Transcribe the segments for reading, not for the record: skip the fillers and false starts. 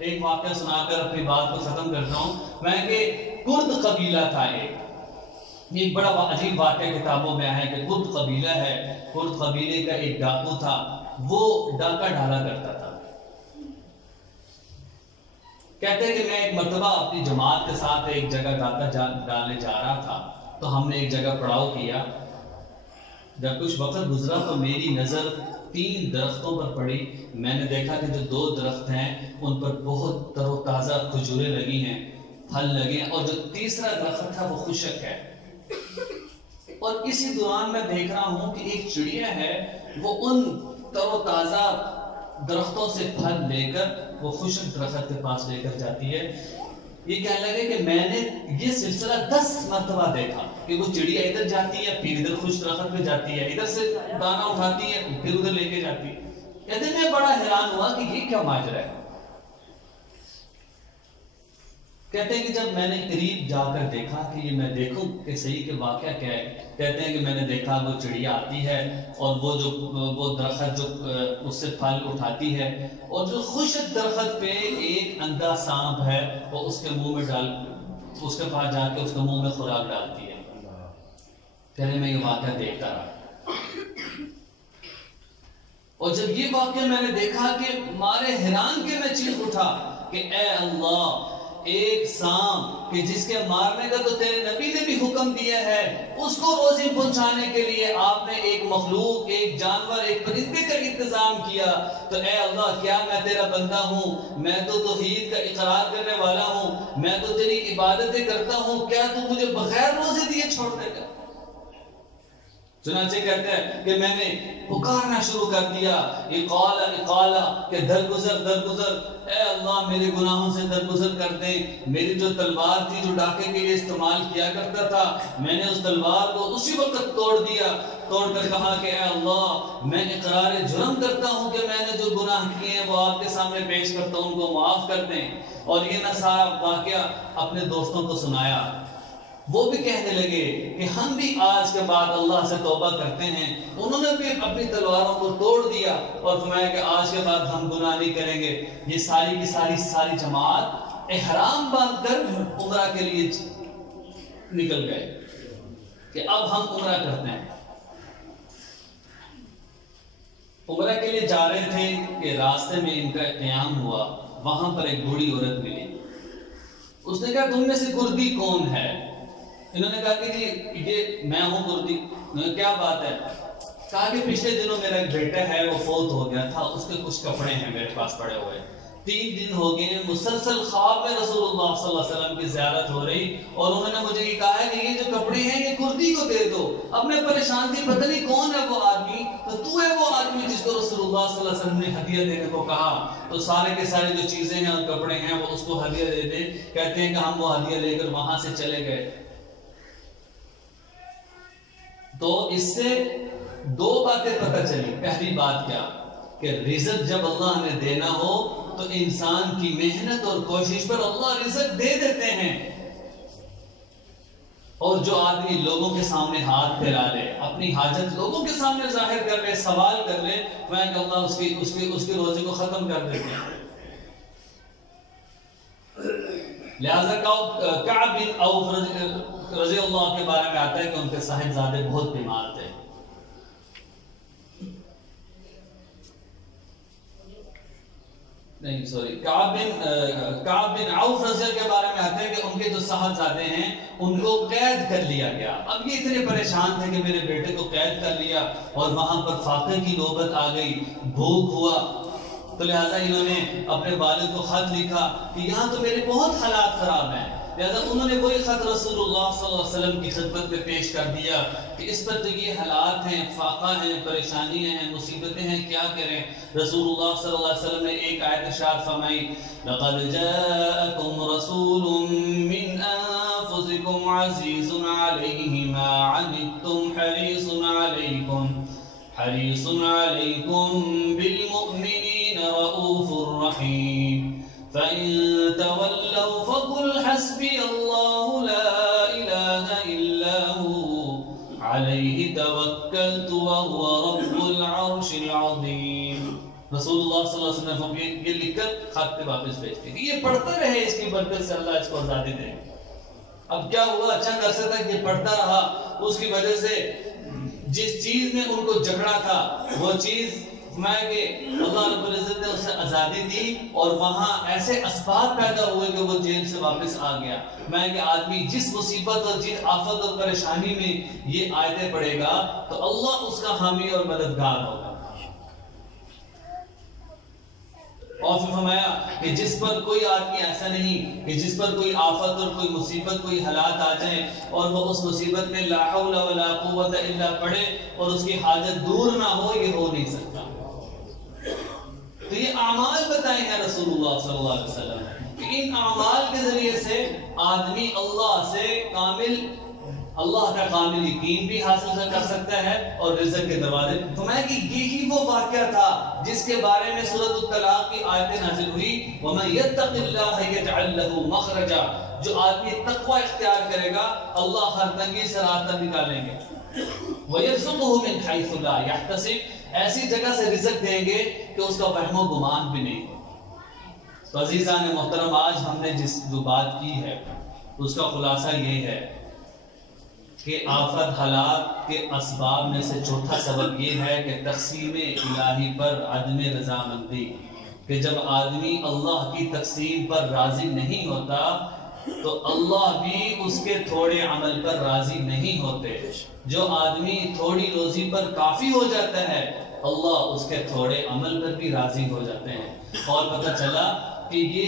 ایک واقعہ سنا کر اپنی بات کو ختم کرتا ہوں میں کہ کرد قبیلہ تھا ایک بڑا عجیب واقعہ کتابوں میں ہے کہ کرد قبیلہ ہے. کرد قبیلے کا ایک ڈاکو تھا, وہ ڈاکہ ڈالا کرتا تھا. کہتے ہیں کہ میں ایک مرتبہ اپنی جماعت کے ساتھ ایک جگہ ڈاکہ ڈالنے جا رہا تھا, تو ہم نے ایک جگہ پڑاؤ کیا. جب کچھ وقت گزرا تو میری نظر 3 درختوں پر پڑی. میں نے دیکھا کہ جو 2 درخت ہیں ان پر بہت تر و تازہ کھجوریں لگی ہیں, پھل لگے ہیں, اور جو تیسرا درخت تھا وہ خشک ہے. اور اسی دوران میں دیکھ رہا ہوں کہ ایک چڑیا ہے, وہ ان تر و تازہ درختوں سے پھل لے کر وہ خشک درخت کے پاس لے کر جاتی ہے. یہ کہنے لگے کہ میں نے یہ سلسلہ 10 مرتبہ دیکھا کہ وہ چڑیا ادھر جاتی ہے, پھر ادھر خشک درخت پہ جاتی ہے, ادھر سے دانا اٹھاتی ہے, پھر ادھر لے کے جاتی ہے. کہتے ہیں میں بڑا حیران ہوا کہ یہ کیا ماجرا ہے. کہتے ہیں کہ جب میں نے قریب جا کر دیکھا کہ یہ میں دیکھوں کہ صحیح کہ واقعہ کیا ہے, کہتے ہیں کہ میں نے دیکھا وہ چڑیا آتی ہے اور وہ درخت جو اس سے پھل اٹھاتی ہے, اور جو خشک درخت پہ ایک اندھا سانپ ہے وہ اس کے منہ میں اس کے پاس جا کے اس کے منہ میں خوراک ڈالتی ہے. کہتے میں یہ واقعہ دیکھتا رہا, اور جب یہ واقعہ میں نے دیکھا کہ مارے حیران کے میں چیخ اٹھا کہ اے اللہ, ایک سانپ کہ جس کے مارنے کا تو تیرے نبی نے بھی حکم دیا ہے, اس کو روزی پہنچانے کے لیے آپ نے ایک مخلوق, ایک جانور, ایک پرندے کا انتظام کیا. تو اے اللہ, کیا میں تیرا بندہ ہوں, میں تو توحید کا اقرار کرنے والا ہوں, میں تو تیری عبادتیں کرتا ہوں, کیا تو مجھے بغیر روزے دیے چھوڑ دے گا؟ چنانچہ کہتے ہیں کہ میں نے پکارنا شروع کر دیا, اقالا کہ درگزر, اے اللہ میرے گناہوں سے درگزر کر دے. میری جو تلوار تھی جو ڈاکے کے لیے استعمال کیا کرتا تھا, میں نے اس تلوار کو اسی وقت توڑ کر کہا کہ اے اللہ, میں اقرار جرم کرتا ہوں کہ میں نے جو گناہ کیے ہیں وہ آپ کے سامنے پیش کرتا ہوں, ان کو معاف کر دیں. اور یہ نہ سارا واقعہ اپنے دوستوں کو سنایا. وہ بھی کہنے لگے کہ ہم بھی آج کے بعد اللہ سے توبہ کرتے ہیں. انہوں نے بھی اپنی تلواروں کو توڑ دیا اور فرمایا کہ آج کے بعد ہم گناہ نہیں کریں گے. یہ ساری کی ساری جماعت احرام باندھ کر عمرہ کے لیے نکل گئے کہ اب ہم عمرہ کرتے ہیں. عمرہ کے لیے جا رہے تھے کہ راستے میں ان کا قیام ہوا. وہاں پر ایک بوڑھی عورت ملی. اس نے کہا تم میں سے کردی کون ہے؟ انہوں نے کہا کہ جی یہ میں ہوں کردی. انہوں نے کیا بات ہے؟ کہا کہ پچھلے دنوں میرا ایک بیٹا ہے وہ فوت ہو گیا تھا, اس کے کچھ کپڑے ہیں میرے پاس پڑے ہوئے, 3 دن ہو گئے ہیں مسلسل خواب میں رسول اللہ صلی اللہ علیہ وسلم کی زیارت ہو رہی, اور انہوں نے مجھے یہ کہا ہے کہ یہ جو کپڑے ہیں یہ کردی کو دے دو. اب میں پریشان تھی, پتہ نہیں کون ہے وہ آدمی. تو ہے وہ آدمی جس کو رسول اللہ صلی اللہ علیہ وسلم نے ہدیہ دینے کو کہا. تو سارے کے سارے جو چیزیں ہیں اور کپڑے ہیں وہ اس کو ہدیہ دے دے. کہتے ہیں کہ ہم وہ ہدیہ لے کر وہاں سے چلے گئے. تو اس سے 2 باتیں پتہ چلی. پہلی بات کیا کہ رزق جب اللہ نے دینا ہو تو انسان کی محنت اور کوشش پر اللہ رزق دے دیتے ہیں. اور جو آدمی لوگوں کے سامنے ہاتھ پھیلا لے, اپنی حاجت لوگوں کے سامنے ظاہر کر لے, سوال کر لے, میں کہ اللہ اس کی روزی کو ختم کر دیتے ہیں. لہذا کعب بن عوف رضی اللہ کے بارے میں آتا ہے کہ ان کے صاحبزادے بہت بیمار تھے. نہیں سوری کعب بن عوف رضی اللہ کے بارے میں آتا ہے کہ ان کے جو صاحبزادے ہیں ان کو قید کر لیا گیا. اب یہ اتنے پریشان تھے کہ میرے بیٹے کو قید کر لیا, اور وہاں پر فاقے کی نوبت آ گئی, بھوک ہوا. تو لہٰذا انہوں نے اپنے والد کو خط لکھا کہ یہاں تو میرے بہت حالات خراب ہیں. لہذا انہوں نے وہی خط رسول اللہ صلی اللہ علیہ وسلم کی خدمت میں پیش کر دیا کہ اس پر تو یہ حالات ہیں, فاقہ ہیں, پریشانیاں ہیں, مصیبتیں ہیں, کیا کریں. رسول اللہ صلی اللہ علیہ وسلم نے ایک آیت ارشاد فرمائی, لَقَدْ جَاءَكُمْ رَسُولٌ مِّنْ أَنفُسِكُمْ عَزِيزٌ عَلَيْهِ مَا عَنِتُّمْ حَرِيصٌ عَلَيْكُمْ بِالْمُؤْمِنِينَ رَءُوفٌ رَحِيمٌ فَإِن تَوَلَّوْا فَقُلْ حَسْبِيَ اللَّهُ لَا إِلَٰهَ إِلَّا هُوَ عَلَيْهِ تَوَكَّلْتُ وَهُوَ رَبُّ الْعَرْشِ الْعَظِيمِ. رسول اللہ صلی اللہ علیہ وسلم نے یہ لکھ کر خط پہ واپس بھیج دیا کہ یہ پڑھتا رہے، اس کی برکت سے اللہ اس کو آزادی دے گا۔ اب کیا ہوا، چند عرصے تک یہ پڑھتا رہا، اس کی وجہ سے جس چیز نے ان کو جکڑا تھا وہ چیز فرمایا کہ اللہ رب العزت نے اسے آزادی دی، اور وہاں ایسے اسباب پیدا ہوئے کہ وہ جیل سے واپس آ گیا۔ میں کہ آدمی جس مصیبت اور جس آفت اور پریشانی میں یہ آیتیں پڑھے گا تو اللہ اس کا حامی اور مددگار ہوگا۔ اور پھر فرمایا کہ جس پر کوئی آدمی ایسا نہیں کہ جس پر کوئی آفت اور کوئی مصیبت، کوئی حالات آ جائیں اور وہ اس مصیبت میں لا حول ولا قوت الا پڑھے اور اس کی حاجت دور نہ ہو، یہ ہو نہیں سکتا۔ تو یہ اعمال بتائے ہیں رسول اللہ صلی اللہ علیہ وسلم کہ ان اعمال کے ذریعے سے آدمی اللہ سے اللہ کا کامل یقین بھی حاصل کر سکتا ہے اور رزق کے دروازے۔ فرمایا کہ یہی وہ واقعہ تھا جس کے بارے میں سورۃ الطلاق کی آیت نازل ہوئی، وَمَن يَتَّقِ اللَّهَ يَجْعَل لَّهُ مَخْرَجًا، جو آدمی تقوی اختیار کرے گا اللہ ہر تنگی سے راستہ نکالیں گے، وَيَرْزُقُهُ مِنْ حَيْثُ لَا يَحْتَسِبُ، ایسی جگہ سے رزق دیں گے کہ اس کا وہم و گمان بھی نہیں۔ تو عزیزان محترم، آج ہم نے جو بات کی ہے اس کا خلاصہ یہ ہے کہ آفت حالات کے اسباب میں سے چوتھا سبب یہ ہے کہ تقسیم الہی پر عدم رضامندی، کہ جب آدمی اللہ کی تقسیم پر راضی نہیں ہوتا تو اللہ بھی اس کے تھوڑے عمل پر راضی نہیں ہوتے۔ جو آدمی تھوڑی روزی پر کافی ہو جاتا ہے اللہ اس کے تھوڑے عمل پر بھی راضی ہو جاتے ہیں۔ اور پتہ چلا کہ یہ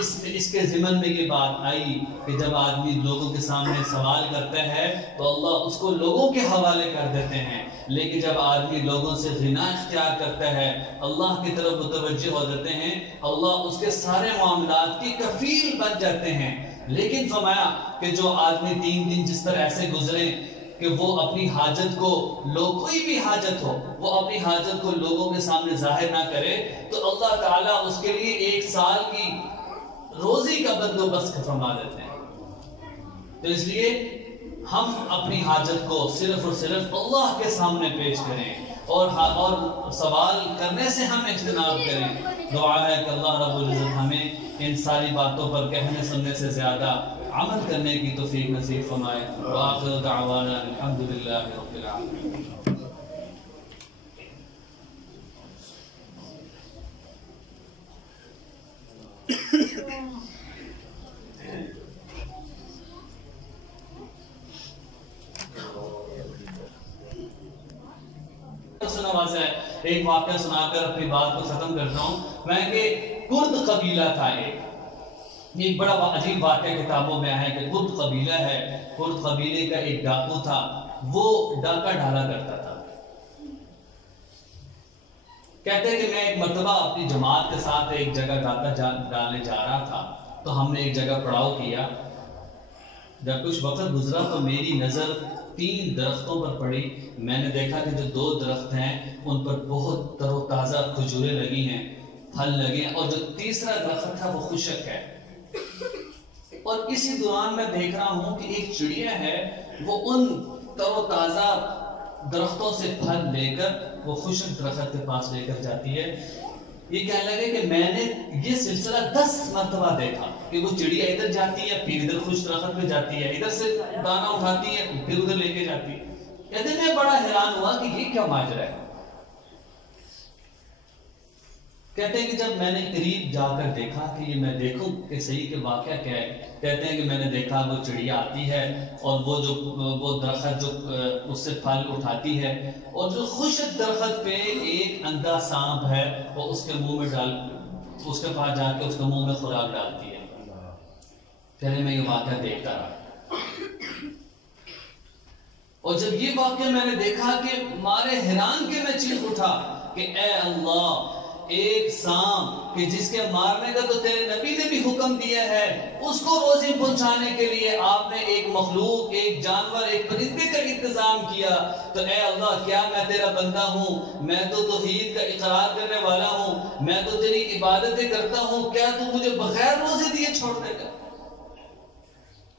اس کے ضمن میں یہ بات آئی کہ جب آدمی لوگوں کے سامنے سوال کرتا ہے تو اللہ اس کو لوگوں کے حوالے کر دیتے ہیں، لیکن جب آدمی لوگوں سے غنا اختیار کرتا ہے اللہ کی طرف متوجہ ہو جاتے ہیں، اللہ اس کے سارے معاملات کی کفیل بن جاتے ہیں۔ لیکن فرمایا کہ جو آدمی 3 دن جس طرح ایسے گزرے کہ وہ اپنی حاجت کو کوئی بھی حاجت ہو وہ اپنی حاجت کو لوگوں کے سامنے ظاہر نہ کرے تو اللہ تعالیٰ اس کے لیے 1 سال کی روزی کا بندوبست فرما دیتے ہیں۔ تو اس لیے ہم اپنی حاجت کو صرف اور صرف اللہ کے سامنے پیش کریں اور سوال کرنے سے ہم اجتناب کریں۔ دعا ہے کہ اللہ رب العزت ہمیں ان ساری باتوں پر کہنے سننے سے زیادہ عمل کرنے کی توفیق نصیب فرمائے۔ وآخر دعوانا الحمدللہ رب العالمین۔ ایک واقعہ سنا کر اپنی بات کو ختم کرتا ہوں۔ میں کہ کرد قبیلہ تھا، ایک بڑا عجیب واقعہ کتابوں میں ہے کہ کرد قبیلہ ہے، کرد قبیلے کا ایک ڈاکو تھا، وہ ڈاکہ ڈالا کرتا تھا۔ کہتے ہیں کہ میں ایک مرتبہ اپنی جماعت کے ساتھ ایک جگہ ڈاکہ ڈالنے جا رہا تھا تو ہم نے ایک جگہ پڑاؤ کیا۔ جب کچھ وقت گزرا تو میری نظر 3 درختوں پر پڑی۔ میں نے دیکھا کہ جو 2 درخت ہیں ان پر بہت تر و تازہ کھجوریں لگی ہیں، پھل لگے ہیں، اور جو تیسرا درخت تھا وہ خشک ہے۔ اور اسی دوران میں دیکھ رہا ہوں کہ ایک چڑیا ہے وہ ان تر و تازہ درختوں سے پھل لے کر وہ خشک درخت کے پاس لے کر جاتی ہے۔ یہ کہنے لگے کہ میں نے یہ سلسلہ 10 مرتبہ دیکھا کہ وہ چڑیا ادھر جاتی ہے پھر ادھر خشک درخت پہ جاتی ہے، ادھر سے دانا اٹھاتی ہے پھر ادھر لے کے جاتی ہے۔ کہتے ہیں میں بڑا حیران ہوا کہ یہ کیا ماجرا ہے۔ کہتے ہیں کہ جب میں نے قریب جا کر دیکھا کہ یہ میں دیکھوں کہ صحیح کہ واقعہ کیا ہے، کہتے ہیں کہ میں نے دیکھا وہ چڑیا آتی ہے اور وہ درخت جو اس سے پھل اٹھاتی ہے، اور جو خشک درخت پہ ایک اندھا سانپ ہے وہ اس کے منہ میں اس کے پاس جا کے اس کے منہ میں خوراک ڈالتی ہے۔ کہتے ہیں میں یہ واقعہ دیکھتا رہا، اور جب یہ واقعہ میں نے دیکھا کہ مارے حیران کے میں چیخ اٹھا کہ اے اللہ، ایک سانپ کہ جس کے مارنے کا تو تیرے نبی نے بھی حکم دیا ہے، اس کو روزی پہنچانے کے لیے آپ نے ایک مخلوق، ایک جانور، ایک پرندے کا انتظام کیا، تو اے اللہ کیا میں تیرا بندہ ہوں؟ میں تو توحید کا اقرار کرنے والا ہوں، میں تو تیری عبادتیں کرتا ہوں، کیا تو مجھے بغیر روزے دیے چھوڑ دے گا؟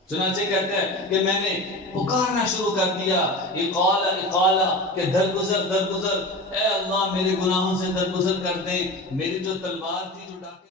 چنانچہ کہتے ہیں کہ میں نے پکارنا شروع کر دیا، اقالا اقالا، کہ درگزر درگزر، اے اللہ میرے گناہوں سے درگزر کر دیں، میری جو تلوار تھی جو ڈاکے